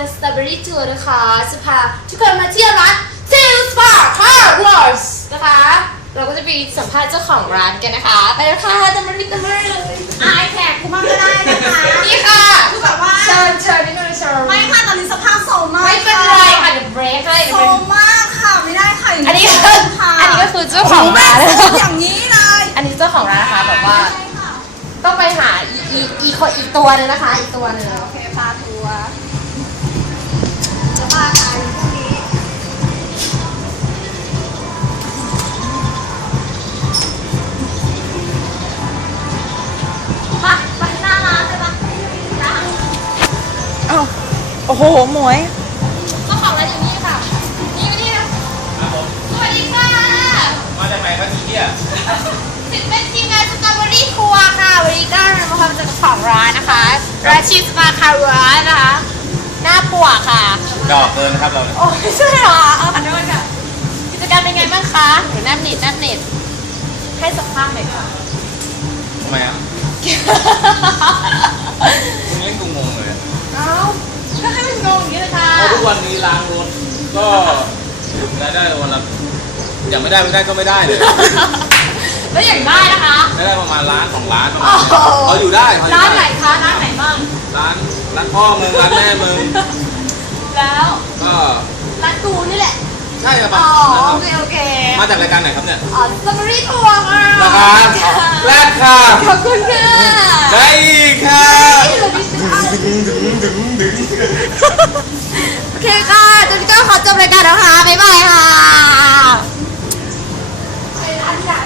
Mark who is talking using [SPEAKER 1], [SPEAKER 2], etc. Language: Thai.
[SPEAKER 1] การ Strawberry Tour นะคะจะพาทุกคนมาเที่ยวร้าน s a l s p a Car Wars นะคะ เราก็จะไปสัมภาษณ์เจ้าของร้านกันนะคะ ไปแล้วค่ะตามมารีตามมาเลย
[SPEAKER 2] อายแขกกูมากก็ได้นะคะ
[SPEAKER 1] นี่ค่ะ
[SPEAKER 2] คือแบบว่า
[SPEAKER 1] เชิญเชิญนี่เลยเชิญ
[SPEAKER 2] ไม่ค่ะตอนนี้สภาพโซมมาก
[SPEAKER 1] ไม่เป็นไรค่ะเดี๋ยวเบรกให้
[SPEAKER 2] โซ
[SPEAKER 1] เดี๋ยว
[SPEAKER 2] มมากค่ะไม่ได้ค่ะ
[SPEAKER 1] อันนี้
[SPEAKER 2] คื
[SPEAKER 1] คืออันนี้ก็คือเจ้าของร้าน
[SPEAKER 2] อย่างนี้เลย
[SPEAKER 1] อันนี้เจ้าของร้านนะคะแบบว่า
[SPEAKER 2] ใช่ค่ะ
[SPEAKER 1] ต้องไปหาอีอีอีคนอีกตัวหนึงนะคะ อีกตัวหนึง
[SPEAKER 2] โอเคพาทัวร์
[SPEAKER 3] โอ้โห หมวย
[SPEAKER 1] เจ้าของร้านอยู่นี่ค่ะ นี่มานี่นะครับ
[SPEAKER 4] ผม
[SPEAKER 1] สวัสดีค่ะ
[SPEAKER 4] มาจากไหนครับที่เนี่ย
[SPEAKER 1] สิเป็นทีมงานสตรอเบอรี่ทัวร์ค่ะวันนี้ก็มาพบกับเจ้าของร้านนะคะร้านชีสมาคาร้านนะคะ หน้าปวกค่ะ
[SPEAKER 4] ดอกเกินนะครับเราเนี่ย
[SPEAKER 1] โอ้ยใช่เหรอเอาขอโทษค่ะ กิจกรรมเป็นไงบ้างคะเดี๋ยวนั่นเน็ตนั่นเน็ตให้สัมภาษณ์หน่อยค่ะ
[SPEAKER 4] ทำไมอะคุณเล่นกูงงะทุกวันนี้ร้านรถก็ถึงรายได้วันละอย่างไม่ได้ไม่ได้ก็ไม่ได้เลย
[SPEAKER 1] แล้วอย่างได้นะคะ
[SPEAKER 4] ไม่ได้ประมาณล้านสองล้านประ
[SPEAKER 1] โอ้
[SPEAKER 4] มาณ
[SPEAKER 1] โห
[SPEAKER 4] เนี้ยพออยู่ได้พออยู่
[SPEAKER 1] ร้านไหน
[SPEAKER 4] ได้
[SPEAKER 1] คะร้านไหนบ้าง
[SPEAKER 4] ร้านร้านพ่อมึงร้านแม่มึง
[SPEAKER 1] แล้ว
[SPEAKER 4] ก็
[SPEAKER 1] ร้านกูนี่แหละ
[SPEAKER 4] ใช่ครับ
[SPEAKER 1] อ๋อโอเคโอเค
[SPEAKER 4] มาจากรายการไหนครับเนี่ย
[SPEAKER 1] อ๋อสตรอเบอรี่ทัวร์ค่ะ
[SPEAKER 4] นะครับแรกค่ะ
[SPEAKER 1] ขอบคุณค่ะ
[SPEAKER 4] ได้อีกค่ะ
[SPEAKER 1] โอเดี๋ยการแล้วค่ะบ๊ายบายค่ะ